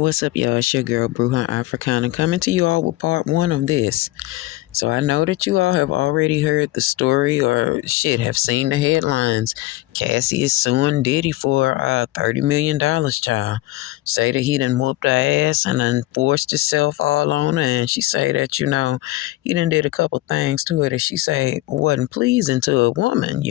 What's up, y'all? It's your girl, Bruja Africana, coming to you all with part one of this. So I know that you all have already heard the story or have seen the headlines. Cassie is suing Diddy for $30 million, child. Say that he done whooped her ass and done forced himself all on her. And she say that, he done did a couple things to her that she say wasn't pleasing to a woman,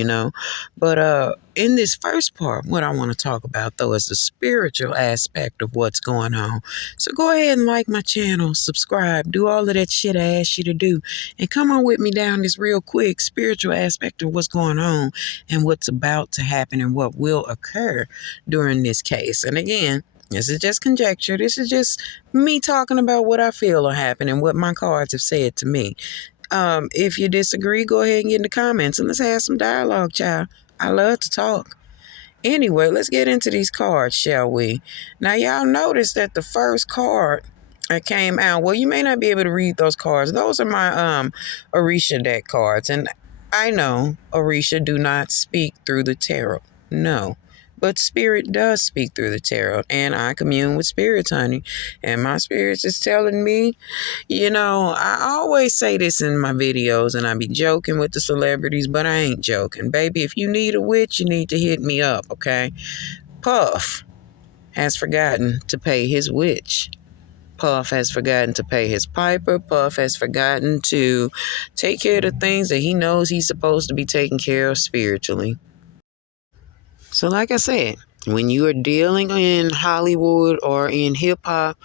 But in this first part, what I want to talk about, though, is the spiritual aspect of what's going on. So go ahead and like my channel, subscribe, do all of that shit I asked you to do. And come on with me down this real quick spiritual aspect of what's going on and what's about to happen and what will occur during this case. And again, this is just conjecture. This is just me talking about what I feel will happen and what my cards have said to me. If you disagree, go ahead and get in the comments and let's have some dialogue, child. I love to talk. Anyway, let's get into these cards, shall we? Now, y'all notice that the first card that came out, well, you may not be able to read those cards. Those are my Orisha deck cards. And I know Orisha do not speak through the tarot. No. But spirit does speak through the tarot. And I commune with spirits, honey. And my spirits is telling me, I always say this in my videos and I be joking with the celebrities, but I ain't joking. Baby, if you need a witch, you need to hit me up, okay? Puff has forgotten to pay his witch. Puff has forgotten to pay his piper. Puff has forgotten to take care of the things that he knows he's supposed to be taking care of spiritually. So like I said, when you are dealing in Hollywood or in hip-hop,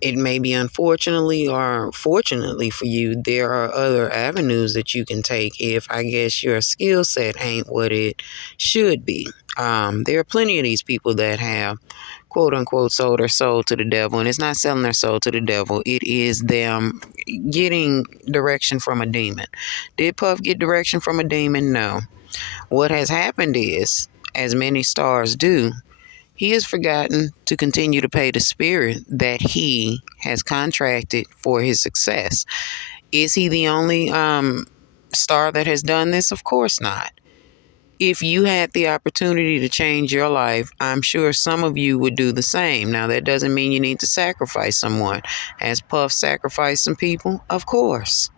it may be unfortunately or fortunately for you, there are other avenues that you can take if I guess your skill set ain't what it should be. There are plenty of these people that have quote unquote sold their soul to the devil, and it's not selling their soul to the devil. It is them getting direction from a demon. Did Puff get direction from a demon? No. What has happened is, as many stars do, he has forgotten to continue to pay the spirit that he has contracted for his success. Is he the only star that has done this? Of course not. If you had the opportunity to change your life, I'm sure some of you would do the same. Now, that doesn't mean you need to sacrifice someone. Has Puff sacrificed some people? Of course.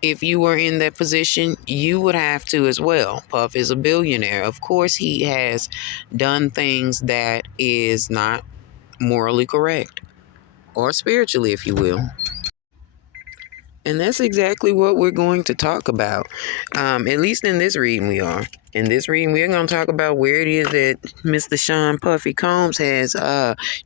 If you were in that position, you would have to as well. Puff is a billionaire. Of course, he has done things that is not morally correct or spiritually, if you will. And that's exactly what we're going to talk about. At least in this reading we are. In this reading, we're going to talk about where it is that Mr. Sean Puffy Combs has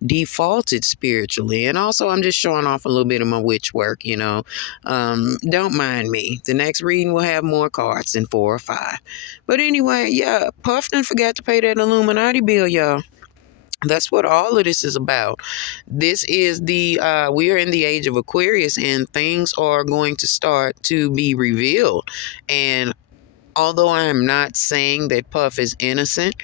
defaulted spiritually. And also, I'm just showing off a little bit of my witch work, Don't mind me. The next reading will have more cards than 4 or 5. But anyway, yeah, Puff done forgot to pay that Illuminati bill, y'all. That's what all of this is about. This is we are in the age of Aquarius and things are going to start to be revealed. And although I am not saying that Puff is innocent,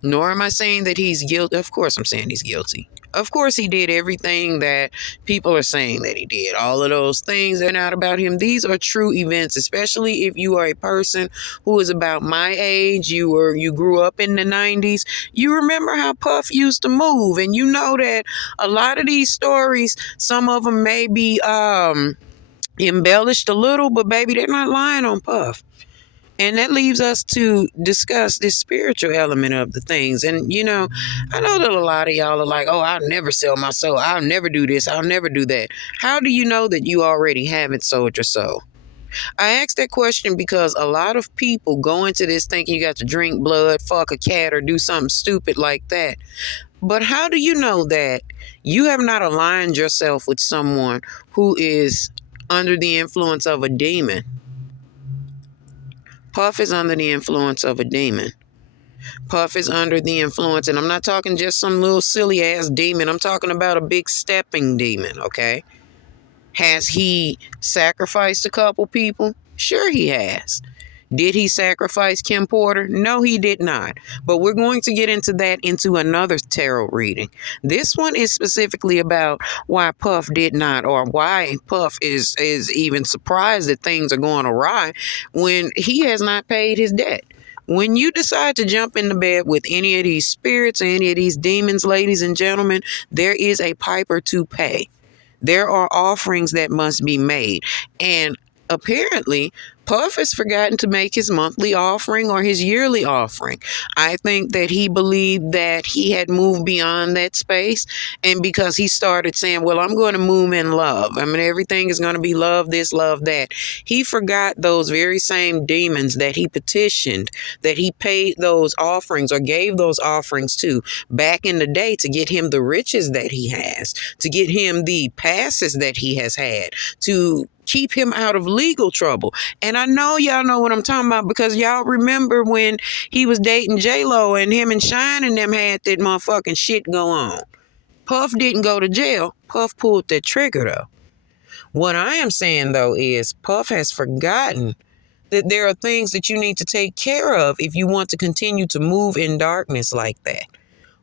nor am I saying that he's guilty. Of course I'm saying he's guilty. Of course he did everything that people are saying that he did. All of those things that are not about him. These are true events, especially if you are a person who is about my age. You grew up in the 90s. You remember how Puff used to move. And you know that a lot of these stories, some of them may be embellished a little, but baby, they're not lying on Puff. And that leaves us to discuss this spiritual element of the things. And, I know that a lot of y'all are like, oh, I'll never sell my soul. I'll never do this. I'll never do that. How do you know that you already haven't sold your soul? I ask that question because a lot of people go into this thinking you got to drink blood, fuck a cat, or do something stupid like that. But how do you know that you have not aligned yourself with someone who is under the influence of a demon? Puff is under the influence of a demon. Puff is under the influence, and I'm not talking just some little silly ass demon. I'm talking about a big stepping demon, okay? Has he sacrificed a couple people? Sure he has. Did he sacrifice Kim Porter? No, he did not. But we're going to get into that into another tarot reading. This one is specifically about why Puff did not, or why Puff is even surprised that things are going awry when he has not paid his debt. When you decide to jump into bed with any of these spirits or any of these demons, ladies and gentlemen, there is a piper to pay. There are offerings that must be made. And apparently, Puff has forgotten to make his monthly offering or his yearly offering. I think that he believed that he had moved beyond that space. And because he started saying, well, I'm going to move in love. I mean, everything is going to be love this, love that. He forgot those very same demons that he petitioned, that he paid those offerings or gave those offerings to back in the day to get him the riches that he has, to get him the passes that he has had, to keep him out of legal trouble. And I know y'all know what I'm talking about because y'all remember when he was dating J-Lo and him and Shine and them had that motherfucking shit go on. Puff didn't go to jail. Puff pulled that trigger though. What I am saying though is Puff has forgotten that there are things that you need to take care of if you want to continue to move in darkness like that.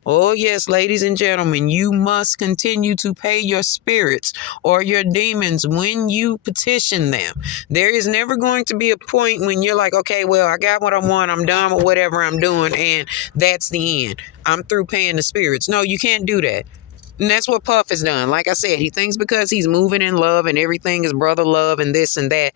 Oh, yes, ladies and gentlemen, you must continue to pay your spirits or your demons when you petition them. There is never going to be a point when you're like, okay, well, I got what I want. I'm done with whatever I'm doing. And that's the end. I'm through paying the spirits. No, you can't do that. And that's what Puff has done. Like I said, he thinks because he's moving in love and everything is brother love and this and that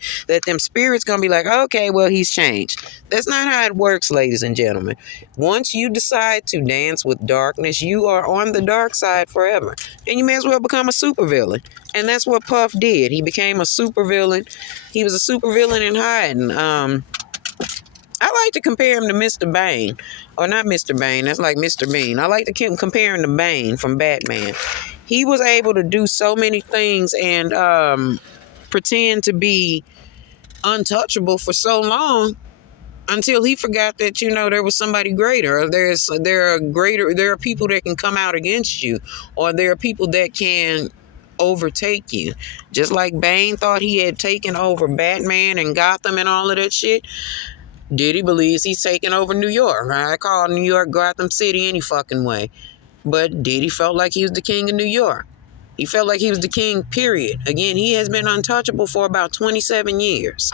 them spirits going to be like, okay, well, he's changed. That's not how it works, ladies and gentlemen. Once you decide to dance with darkness, you are on the dark side forever. And you may as well become a supervillain. And that's what Puff did. He became a supervillain. He was a supervillain in hiding. I like to compare him to Mr. Bane. Or not Mr. Bane, that's like Mr. Bean. I like to compare him to Bane from Batman. He was able to do so many things and pretend to be untouchable for so long until he forgot that, you know, there was somebody greater. Or there are people that can come out against you, or there are people that can overtake you. Just like Bane thought he had taken over Batman and Gotham and all of that shit. Diddy believes he's taking over New York. I call New York Gotham City any fucking way. But Diddy felt like he was the king of New York. He felt like he was the king, period. Again, he has been untouchable for about 27 years.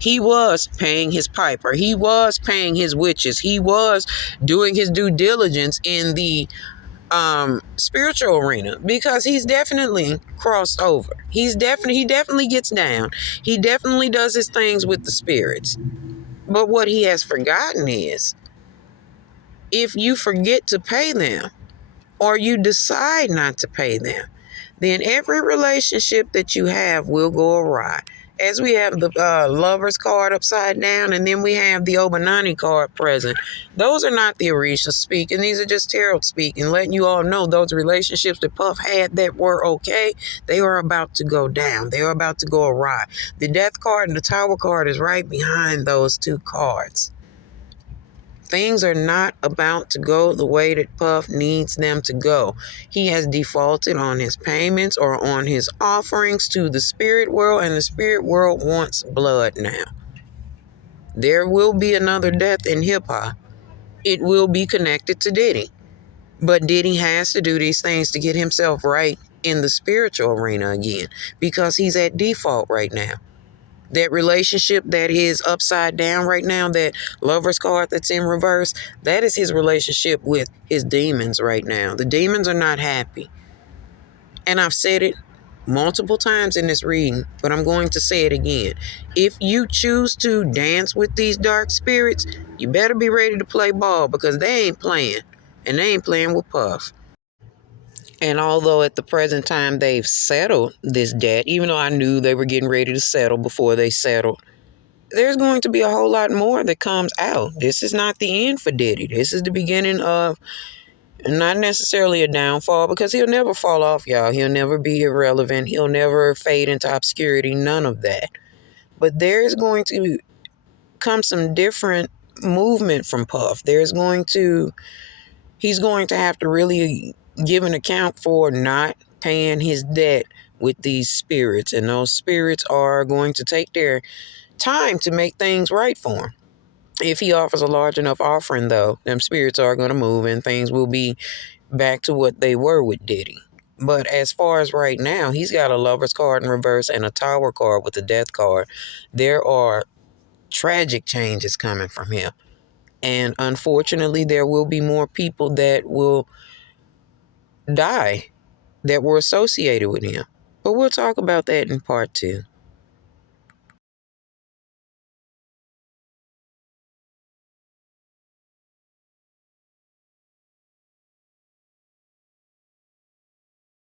He was paying his piper. He was paying his witches. He was doing his due diligence in the spiritual arena because he's definitely crossed over. He definitely gets down. He definitely does his things with the spirits. But what he has forgotten is if you forget to pay them or you decide not to pay them, then every relationship that you have will go awry. As we have the Lover's card upside down and then we have the Obanani card present. Those are not the Orisha speaking. These are just tarot speaking, letting you all know those relationships that Puff had that were okay, they are about to go down. They are about to go awry. The Death card and the Tower card is right behind those two cards. Things are not about to go the way that Puff needs them to go. He has defaulted on his payments or on his offerings to the spirit world, and the spirit world wants blood now. There will be another death in hip-hop. It will be connected to Diddy. But Diddy has to do these things to get himself right in the spiritual arena again because he's at default right now. That relationship that is upside down right now, that Lover's card that's in reverse, that is his relationship with his demons right now. The demons are not happy. And I've said it multiple times in this reading, but I'm going to say it again. If you choose to dance with these dark spirits, you better be ready to play ball because they ain't playing. And they ain't playing with Puff. And although at the present time they've settled this debt, even though I knew they were getting ready to settle before they settled, there's going to be a whole lot more that comes out. This is not the end for Diddy. This is the beginning of not necessarily a downfall because he'll never fall off, y'all. He'll never be irrelevant. He'll never fade into obscurity. None of that. But there is going to come some different movement from Puff. He's going to have to really give an account for not paying his debt with these spirits. And those spirits are going to take their time to make things right for him. If he offers a large enough offering, though, them spirits are going to move and things will be back to what they were with Diddy. But as far as right now, he's got a Lover's card in reverse and a Tower card with a Death card. There are tragic change is coming from him. And unfortunately, there will be more people that will die that were associated with him. But we'll talk about that in part 2.